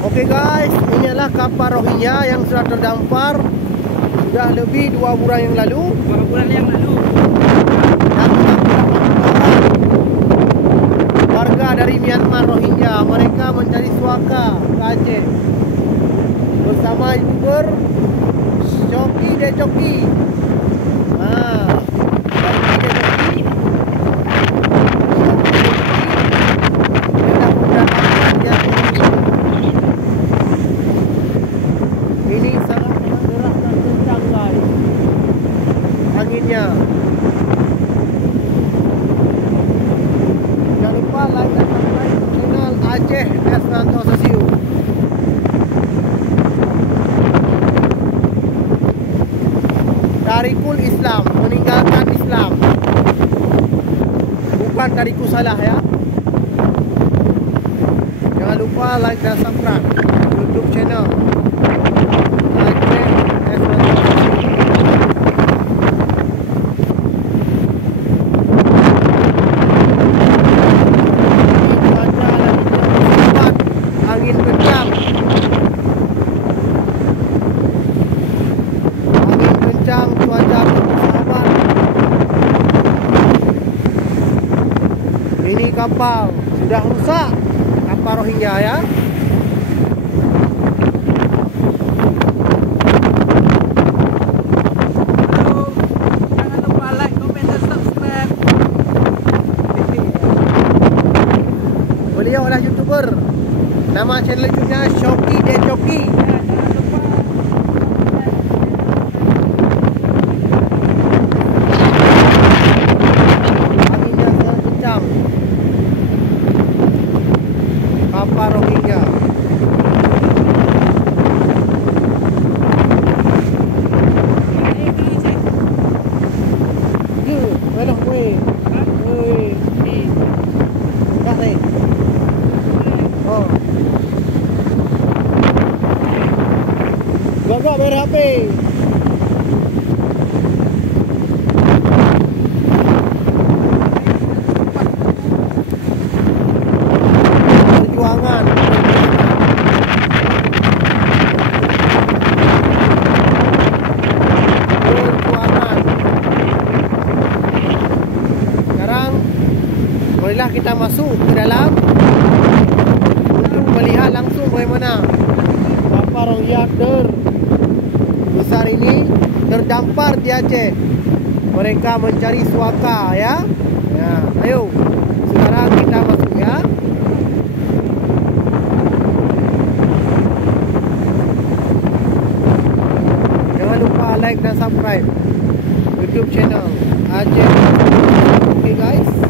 Oke guys, ini adalah kapal Rohingya yang sudah terdampar sudah lebih 2 bulan yang lalu. 2 bulan yang lalu. Dan warga dari Myanmar Rohingya, mereka mencari suaka ke Aceh bersama YouTuber Choki De Choki. Ini sangat deras dan kencang guys anginnya. Jangan lupa like dan subscribe channel Aceh Esperanto Sosiu. Tarikul Islam, meninggalkan Islam, bukan tariku salah ya. Jangan lupa like dan subscribe YouTube channel Aceh Esperanto Sosiu. Angin kencang. Angin kencang, cuaca bersahabat. Ini kapal sudah rusak, kapal Rohingya ya. Halo, jangan lupa like, comment, dan subscribe. Beliau adalah YouTuber. Nama channel YouTube-nya Choki De Choki. Anginnya sangat kencang. Kapal Rohingya. Bueno, weh. Di. Dah deh. Oh. Gak bayar HP. Perjuangan. Perjuangan. Sekarang marilah kita masuk ke dalam untuk melihat langsung bagaimana kapal Rohingya besar ini terdampar di Aceh. Mereka mencari suaka ya. Ya, ayo. Sekarang kita masuk ya. Jangan lupa like dan subscribe YouTube channel Aceh. Okay guys.